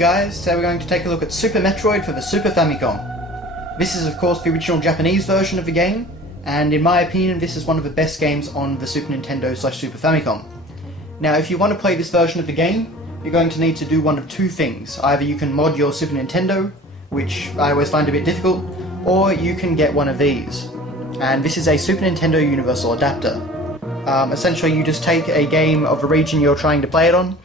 guys, today we're going to take a look at Super Metroid for the Super Famicom. This is of course the original Japanese version of the game, and in my opinion this is one of the best games on the Super Nintendo/Super Famicom. Now if you want to play this version of the game, you're going to need to do one of two things. Either you can mod your Super Nintendo, which I always find a bit difficult, or you can get one of these. And this is a Super Nintendo Universal Adapter. Essentially you just take a game of a region you're trying to play it on.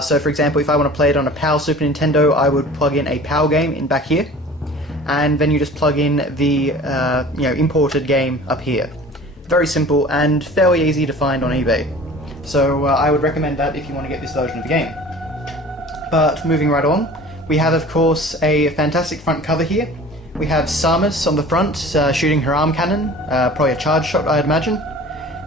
So for example, if I want to play it on a PAL Super Nintendo, I would plug in a PAL game in back here, and then you just plug in the imported game up here. Very simple and fairly easy to find on eBay. So I would recommend that if you want to get this version of the game. But moving right on, we have of course a fantastic front cover here. We have Samus on the front shooting her arm cannon, probably a charge shot I'd imagine.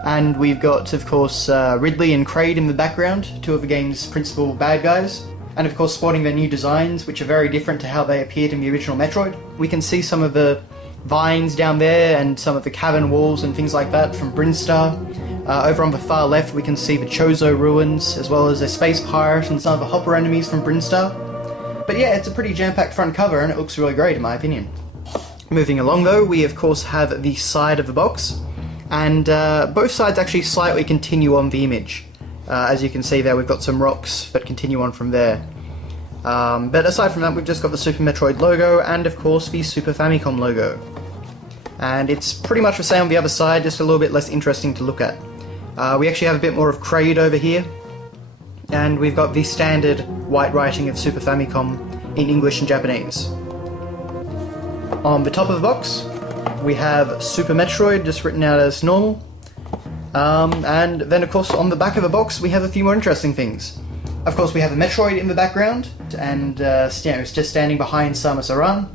And we've got, of course, Ridley and Kraid in the background, two of the game's principal bad guys. And of course, sporting their new designs, which are very different to how they appeared in the original Metroid. We can see some of the vines down there, and some of the cavern walls and things like that from Brinstar. Over on the far left, we can see the Chozo ruins, as well as a space pirate and some of the hopper enemies from Brinstar. But yeah, it's a pretty jam-packed front cover, and it looks really great in my opinion. Moving along though, we of course have the side of the box. And both sides actually slightly continue on the image. As you can see there, we've got some rocks that continue on from there. But aside from that, we've just got the Super Metroid logo, and of course the Super Famicom logo. And it's pretty much the same on the other side, just a little bit less interesting to look at. We actually have a bit more of Kraid over here, and we've got the standard white writing of Super Famicom in English and Japanese. On the top of the box, we have Super Metroid, just written out as normal. And then of course on the back of the box we have a few more interesting things. Of course we have a Metroid in the background, and it's just standing behind Samus Aran.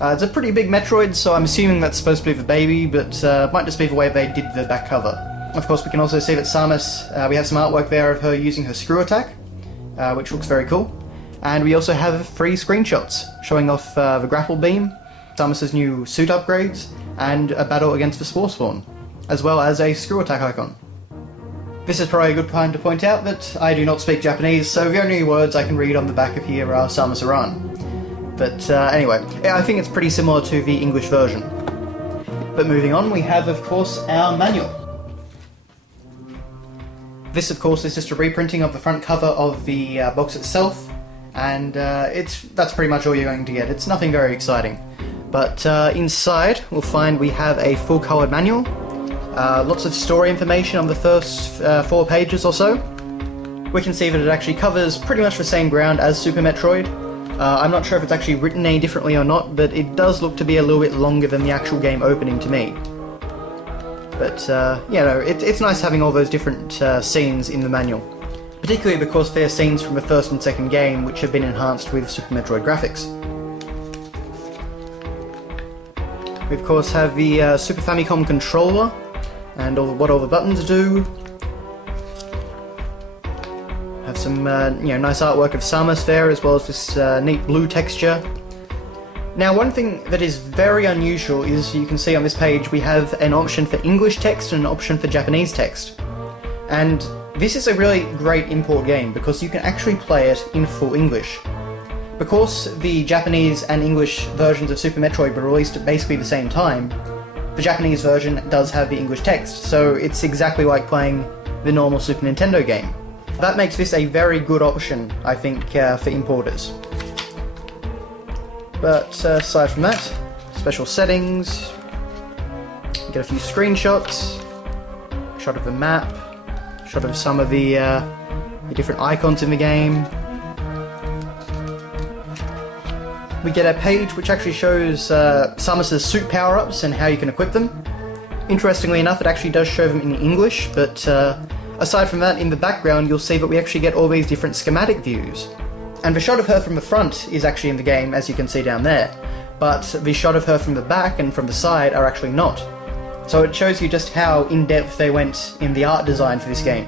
It's a pretty big Metroid, so I'm assuming that's supposed to be the baby, but it might just be the way they did the back cover. Of course we can also see that Samus, we have some artwork there of her using her screw attack, which looks very cool. And we also have 3 screenshots showing off the grapple beam, Samus's new suit upgrades, and a battle against the Spore Spawn, as well as a screw attack icon. This is probably a good time to point out that I do not speak Japanese, so the only words I can read on the back of here are Samus Aran. But anyway, yeah, I think it's pretty similar to the English version. But moving on, we have of course our manual. This of course is just a reprinting of the front cover of the box itself, and that's pretty much all you're going to get. It's nothing very exciting. But inside we'll find we have a full-coloured manual, lots of story information on the first 4 pages or so. We can see that it actually covers pretty much the same ground as Super Metroid. I'm not sure if it's actually written any differently or not, but it does look to be a little bit longer than the actual game opening to me. But it's nice having all those different scenes in the manual, particularly because they're scenes from the first and second game which have been enhanced with Super Metroid graphics. We of course have the Super Famicom Controller, and what all the buttons do. Have some nice artwork of Samus there, as well as this neat blue texture. Now one thing that is very unusual is, you can see on this page we have an option for English text and an option for Japanese text. And this is a really great import game because you can actually play it in full English. Because the Japanese and English versions of Super Metroid were released at basically the same time, the Japanese version does have the English text, so it's exactly like playing the normal Super Nintendo game. That makes this a very good option, I think, for importers. But aside from that, special settings, get a few screenshots, shot of the map, shot of some of the different icons in the game. We get a page which actually shows Samus's suit power-ups and how you can equip them. Interestingly enough, it actually does show them in English, but aside from that, in the background you'll see that we actually get all these different schematic views. And the shot of her from the front is actually in the game, as you can see down there, but the shot of her from the back and from the side are actually not. So it shows you just how in-depth they went in the art design for this game.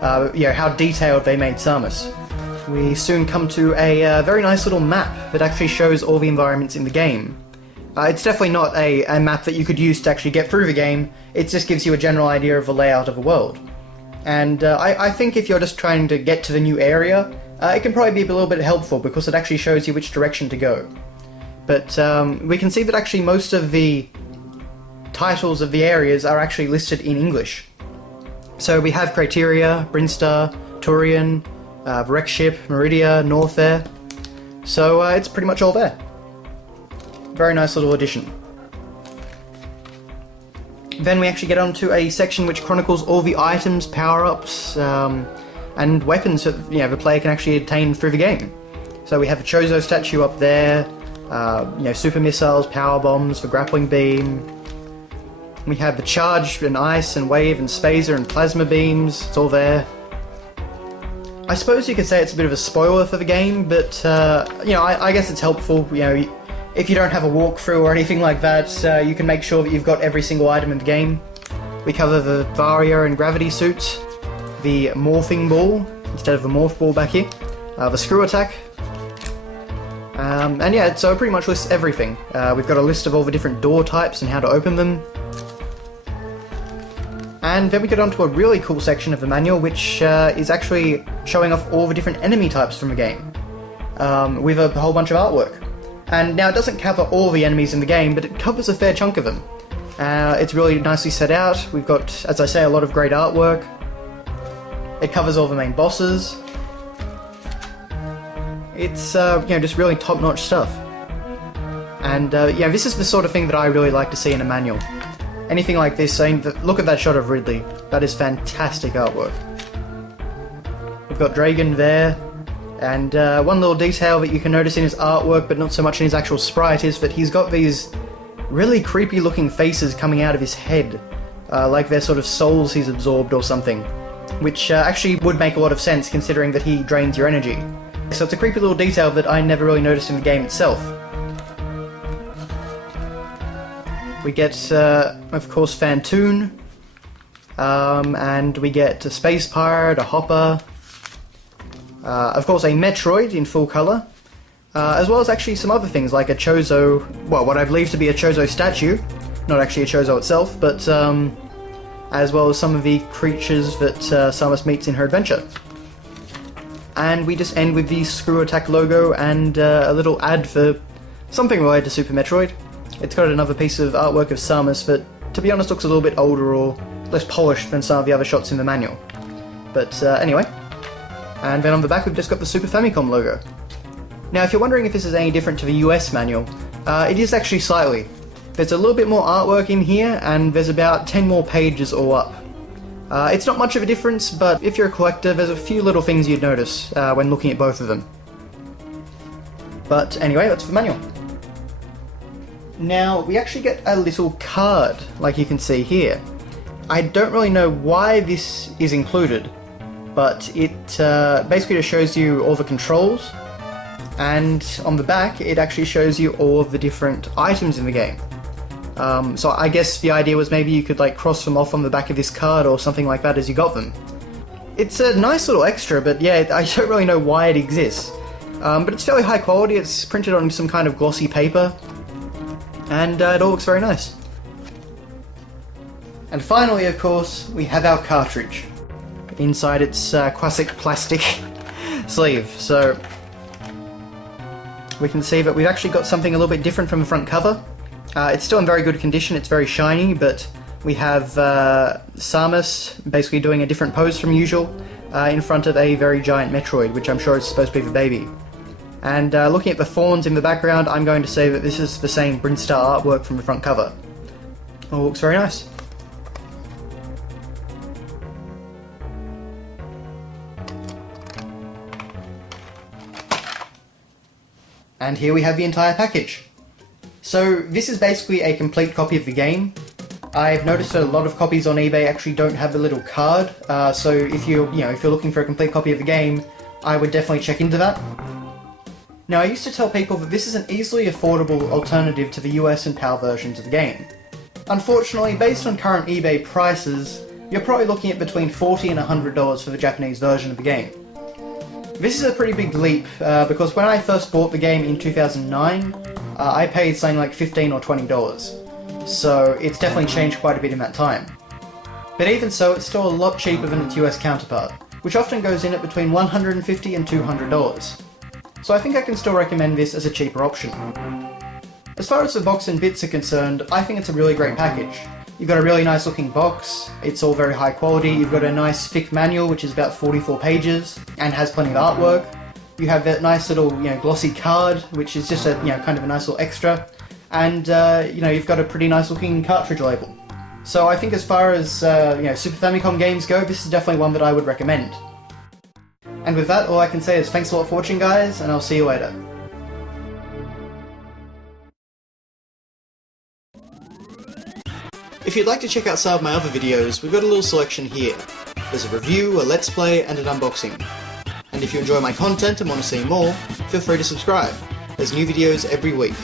How detailed they made Samus. We soon come to a very nice little map that actually shows all the environments in the game. It's definitely not a map that you could use to actually get through the game, it just gives you a general idea of the layout of the world. And I think if you're just trying to get to the new area, it can probably be a little bit helpful because it actually shows you which direction to go. But we can see that actually most of the titles of the areas are actually listed in English. So we have Criteria, Brinstar, Turian, Wreckship, Meridia, Northair. So it's pretty much all there. Very nice little addition. Then we actually get onto a section which chronicles all the items, power-ups, and weapons that the player can actually obtain through the game. So we have a Chozo statue up there, super missiles, power bombs, the grappling beam. We have the charge and ice and wave and spacer and plasma beams. It's all there. I suppose you could say it's a bit of a spoiler for the game, but I guess it's helpful. If you don't have a walkthrough or anything like that, you can make sure that you've got every single item in the game. We cover the Varia and gravity suits, the morphing ball instead of the morph ball back here, the screw attack, and yeah, so it pretty much lists everything. We've got a list of all the different door types and how to open them. And then we get onto a really cool section of the manual, which is actually showing off all the different enemy types from the game, with a whole bunch of artwork. And now it doesn't cover all the enemies in the game, but it covers a fair chunk of them. It's really nicely set out. We've got, as I say, a lot of great artwork. It covers all the main bosses. It's just really top-notch stuff. And this is the sort of thing that I really like to see in a manual. Anything like this, saying that, look at that shot of Ridley. That is fantastic artwork. We've got Dragon there. And one little detail that you can notice in his artwork, but not so much in his actual sprite, is that he's got these really creepy looking faces coming out of his head, like they're sort of souls he's absorbed or something, which actually would make a lot of sense considering that he drains your energy. So it's a creepy little detail that I never really noticed in the game itself. We get, of course, Fantoon, and we get a Space Pirate, a Hopper, of course a Metroid in full colour, as well as actually some other things like a Chozo, well, what I believe to be a Chozo statue, not actually a Chozo itself, but as well as some of the creatures that Samus meets in her adventure. And we just end with the Screw Attack logo and a little ad for something related to Super Metroid. It's got another piece of artwork of Samus that, to be honest, looks a little bit older or less polished than some of the other shots in the manual. But anyway. And then on the back we've just got the Super Famicom logo. Now if you're wondering if this is any different to the US manual, it is actually slightly. There's a little bit more artwork in here, and there's about 10 more pages all up. It's not much of a difference, but if you're a collector, there's a few little things you'd notice when looking at both of them. But anyway, that's the manual. Now, we actually get a little card, like you can see here. I don't really know why this is included, but it basically just shows you all the controls, and on the back it actually shows you all of the different items in the game. So I guess the idea was maybe you could like cross them off on the back of this card or something like that as you got them. It's a nice little extra, but yeah, I don't really know why it exists. But it's fairly high quality, it's printed on some kind of glossy paper, and it all looks very nice. And finally, of course, we have our cartridge. Inside its classic plastic sleeve. So we can see that we've actually got something a little bit different from the front cover. It's still in very good condition, it's very shiny, but we have Samus basically doing a different pose from usual in front of a very giant Metroid, which I'm sure is supposed to be the baby. And looking at the thorns in the background, I'm going to say that this is the same Brinstar artwork from the front cover. All looks very nice. And here we have the entire package. So this is basically a complete copy of the game. I've noticed that a lot of copies on eBay actually don't have the little card, so if you're looking for a complete copy of the game, I would definitely check into that. Now, I used to tell people that this is an easily affordable alternative to the US and PAL versions of the game. Unfortunately, based on current eBay prices, you're probably looking at between $40 and $100 for the Japanese version of the game. This is a pretty big leap, because when I first bought the game in 2009, I paid something like $15 or $20, so it's definitely changed quite a bit in that time. But even so, it's still a lot cheaper than its US counterpart. which often goes in at between $150 and $200. So I think I can still recommend this as a cheaper option. As far as the box and bits are concerned, I think it's a really great package. You've got a really nice looking box, it's all very high quality, you've got a nice thick manual which is about 44 pages and has plenty of artwork. You have that nice little glossy card which is just a kind of a nice little extra, and you've got a pretty nice looking cartridge label. So I think as far as Super Famicom games go, this is definitely one that I would recommend. And with that, all I can say is thanks a lot for watching, guys, and I'll see you later. If you'd like to check out some of my other videos, we've got a little selection here. There's a review, a let's play, and an unboxing. And if you enjoy my content and want to see more, feel free to subscribe. There's new videos every week.